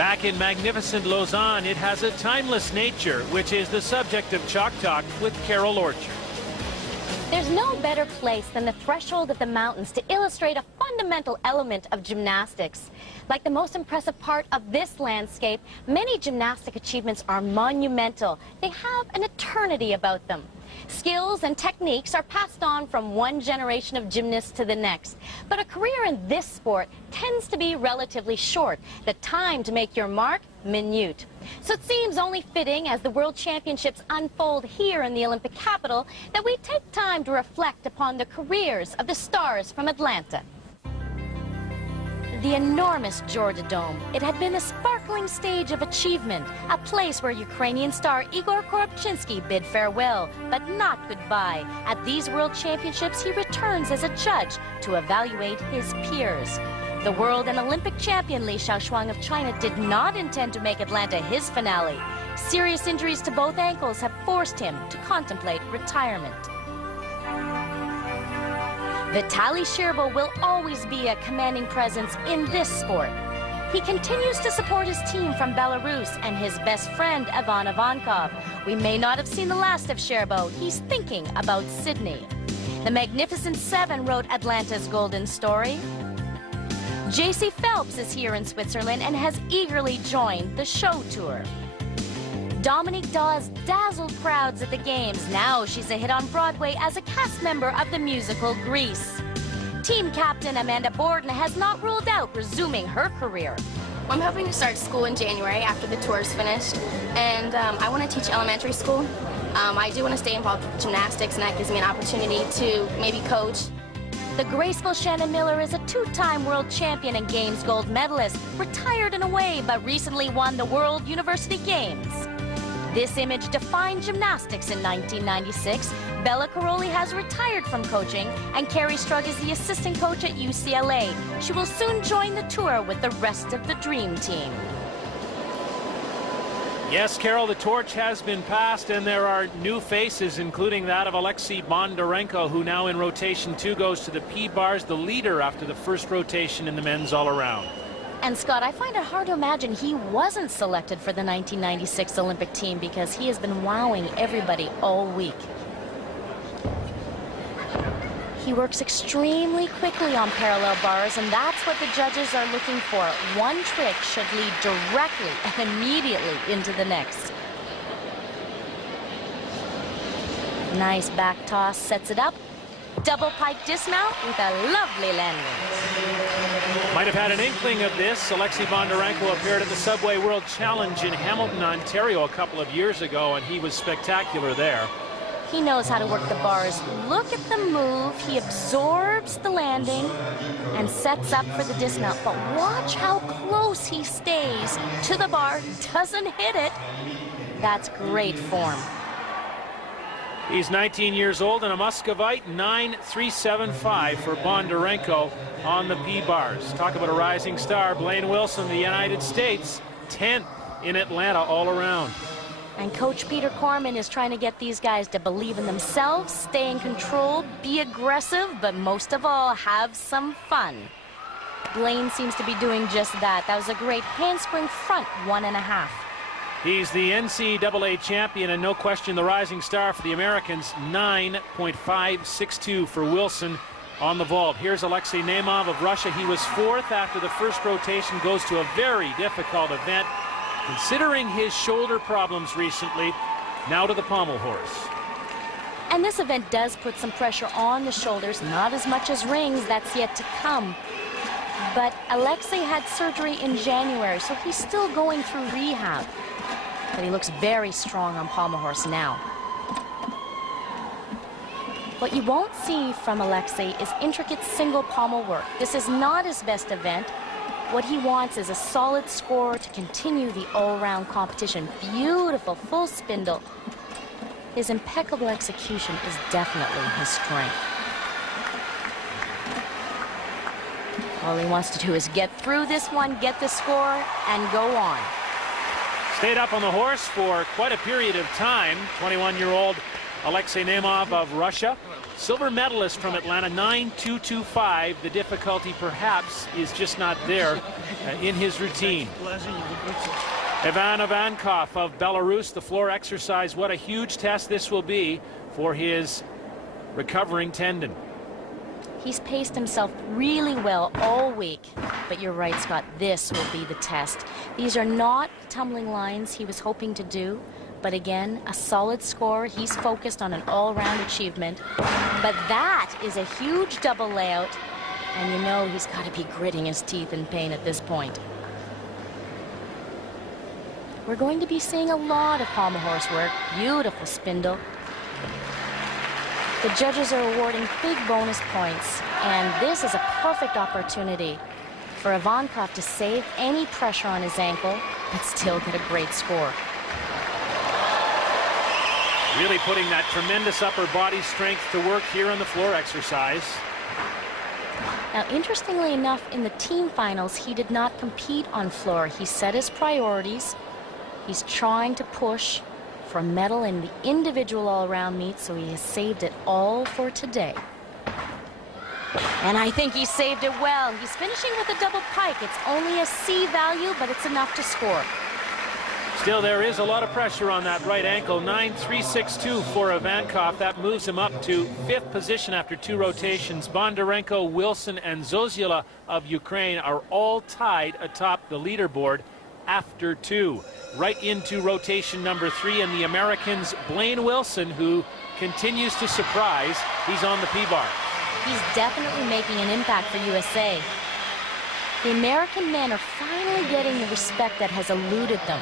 Back in magnificent Lausanne, it has a timeless nature, which is the subject of Chalk Talk with Carol Orchard. There's no better place than the threshold of the mountains to illustrate a fundamental element of gymnastics. Like the most impressive part of this landscape, many gymnastic achievements are monumental. They have an eternity about them. Skills and techniques are passed on from one generation of gymnasts to the next. But a career in this sport tends to be relatively short. The time to make your mark, minute. So it seems only fitting, as the World Championships unfold here in the Olympic capital, that we take time to reflect upon the careers of the stars from Atlanta. The enormous Georgia Dome. It had been a sparkling stage of achievement, a place where Ukrainian star Igor Korobchinsky bid farewell, but not goodbye. At these World Championships, he returns as a judge to evaluate his peers. The world and Olympic champion Li Shaoxuan of China did not intend to make Atlanta his finale. Serious injuries to both ankles have forced him to contemplate retirement. Vitaly Sherbo will always be a commanding presence in this sport. He continues to support his team from Belarus and his best friend Ivan Ivankov. We may not have seen the last of Sherbo. He's thinking about Sydney. The Magnificent Seven wrote Atlanta's golden story. J.C. Phelps is here in Switzerland and has eagerly joined the show tour. Dominique Dawes dazzled crowds at the Games. Now she's a hit on Broadway as a cast member of the musical Grease. Team captain Amanda Borden has not ruled out resuming her career. I'm hoping to start school in January after the tour is finished, and I want to teach elementary school. I do want to stay involved with gymnastics, and that gives me an opportunity to maybe coach. The graceful Shannon Miller is a two-time world champion and Games gold medalist, retired in a way but recently won the World University Games. This image defined gymnastics in 1996. Bella Caroli has retired from coaching, and Carrie Strug is the assistant coach at UCLA. She will soon join the tour with the rest of the Dream Team. Yes, Carol, the torch has been passed, and there are new faces, including that of Alexei Bondarenko, who now in rotation 2 goes to the P-bars, the leader after the first rotation in the men's all-around. And Scott, I find it hard to imagine he wasn't selected for the 1996 Olympic team, because he has been wowing everybody all week. He works extremely quickly on parallel bars, and that's what the judges are looking for. One trick should lead directly and immediately into the next. Nice back toss, sets it up. Double pike dismount with a lovely landing. Might have had an inkling of this. Alexei Bondarenko appeared at the Subway World Challenge in Hamilton, Ontario a couple of years ago, and he was spectacular there. He knows how to work the bars. Look at the move. He absorbs the landing and sets up for the dismount. But watch how close he stays to the bar. Doesn't hit it. That's great form. He's 19 years old and a Muscovite, 9.375 for Bondarenko on the P-bars. Talk about a rising star. Blaine Wilson, the United States, 10th in Atlanta all around. And Coach Peter Corman is trying to get these guys to believe in themselves, stay in control, be aggressive, but most of all, have some fun. Blaine seems to be doing just that. That was a great handspring front 1.5. He's the NCAA champion and no question the rising star for the Americans. 9.562 for Wilson on the vault. Here's Alexei Nemov of Russia. He was 4th after the first rotation, goes to a very difficult event. Considering his shoulder problems recently, now to the pommel horse. And this event does put some pressure on the shoulders, not as much as rings, that's yet to come. But Alexei had surgery in January, so he's still going through rehab. But he looks very strong on pommel horse now. What you won't see from Alexei is intricate single pommel work. This is not his best event. What he wants is a solid score to continue the all-round competition. Beautiful full spindle. His impeccable execution is definitely his strength. All he wants to do is get through this one, get the score, and go on. Stayed up on the horse for quite a period of time. 21-year-old Alexei Nemov of Russia. silver medalist from Atlanta, 9.225. The difficulty perhaps is just not there in his routine. Ivan Ivankov of Belarus, the floor exercise. What a huge test this will be for his recovering tendon. He's paced himself really well all week. But you're right, Scott, this will be the test. These are not tumbling lines he was hoping to do. But again, a solid score. He's focused on an all-round achievement. But that is a huge double layout. And you know he's got to be gritting his teeth in pain at this point. We're going to be seeing a lot of pommel horse work. Beautiful spindle. The judges are awarding big bonus points, and this is a perfect opportunity for Ivankov to save any pressure on his ankle, but still get a great score. Really putting that tremendous upper body strength to work here on the floor exercise. Now, interestingly enough, in the team finals, he did not compete on floor. He set his priorities. He's trying to push for a medal in the individual all-around meet, so he has saved it all for today. And I think he saved it well. He's finishing with a double pike. It's only a C value, but it's enough to score. Still, there is a lot of pressure on that right ankle. 9.362 for Ivankov. That moves him up to 5th position after 2 rotations. Bondarenko, Wilson, and Zozula of Ukraine are all tied atop the leaderboard after 2. Right into rotation number 3, and the Americans, Blaine Wilson, who continues to surprise. He's on the P-bar. He's definitely making an impact for USA. The American men are finally getting the respect that has eluded them.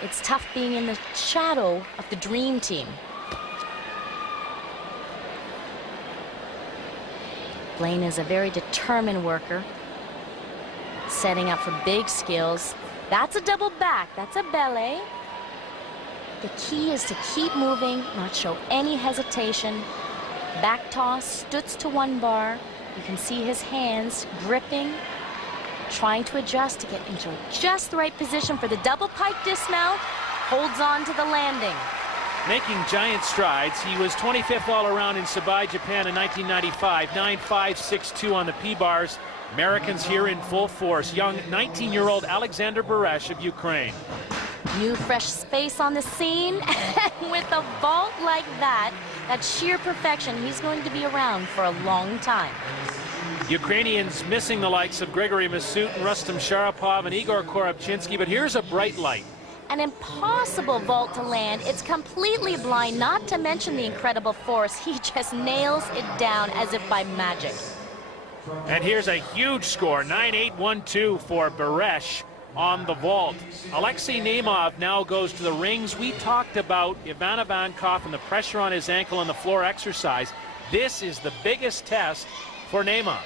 It's tough being in the shadow of the dream team. Blaine is a very determined worker, setting up for big skills. That's a double back. That's a belly. The key is to keep moving, not show any hesitation. Back toss, stutz to 1 bar. You can see his hands gripping, trying to adjust to get into just the right position for the double pike dismount. Holds on to the landing. Making giant strides. He was 25th all-around in Sabai, Japan in 1995. 9.562 on the P-bars. Americans here in full force. Young 19-year-old Alexander Beresh of Ukraine. New fresh space on the scene. With a vault like that, that sheer perfection, he's going to be around for a long time. Ukrainians missing the likes of Gregory Masut and Rustam Sharapov and Igor Korobchinsky, but here's a bright light. An impossible vault to land. It's completely blind, not to mention the incredible force. He just nails it down as if by magic. And here's a huge score, 9.812 for Beresh on the vault. Alexei Nemov now goes to the rings. We talked about Ivan Ivankov and the pressure on his ankle on the floor exercise. This is the biggest test for Nemov.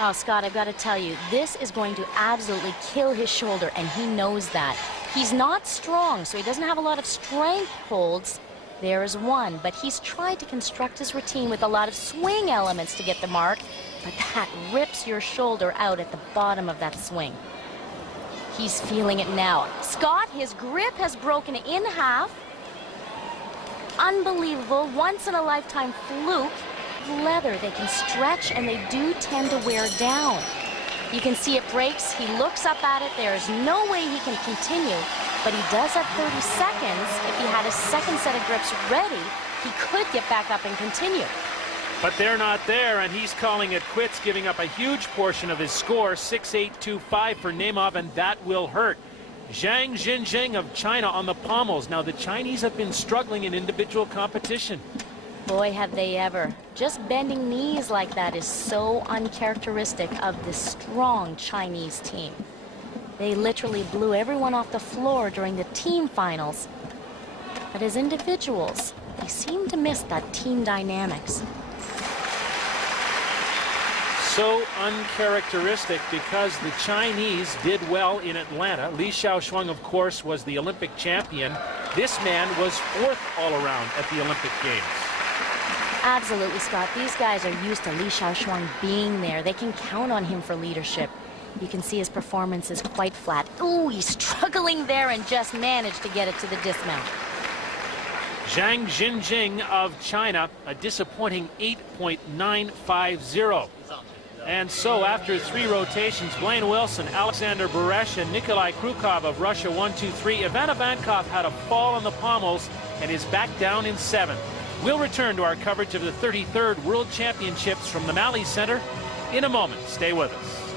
Oh, Scott, I've got to tell you, this is going to absolutely kill his shoulder, and he knows that. He's not strong, so he doesn't have a lot of strength holds. There is one, but he's tried to construct his routine with a lot of swing elements to get the mark, but that rips your shoulder out at the bottom of that swing. He's feeling it now. Scott, his grip has broken in half. Unbelievable, once-in-a-lifetime fluke. Leather, they can stretch, and they do tend to wear down. You can see it breaks. He looks up at it. There's no way he can continue, but he does have 30 seconds. If he had a second set of grips ready, he could get back up and continue. But they're not there, and he's calling it quits, giving up a huge portion of his score, 6.825 for Nemov, and that will hurt. Zhang Jinjing of China on the pommels. Now, the Chinese have been struggling in individual competition. Boy, have they ever. Just bending knees like that is so uncharacteristic of this strong Chinese team. They literally blew everyone off the floor during the team finals. But as individuals, they seem to miss that team dynamics. So uncharacteristic because the Chinese did well in Atlanta. Li Shaoxuang, of course, was the Olympic champion. This man was 4th all-around at the Olympic Games. Absolutely, Scott. These guys are used to Li Shaoxuang being there. They can count on him for leadership. You can see his performance is quite flat. Ooh, he's struggling there and just managed to get it to the dismount. Zhang Jinjing of China, a disappointing 8.950. And so after 3 rotations, Blaine Wilson, Alexander Beresh, and Nikolai Krukov of Russia 1-2-3. Ivan Ivankov had a fall on the pommels and is back down in 7th. We'll return to our coverage of the 33rd World Championships from the Malley Center in a moment. Stay with us.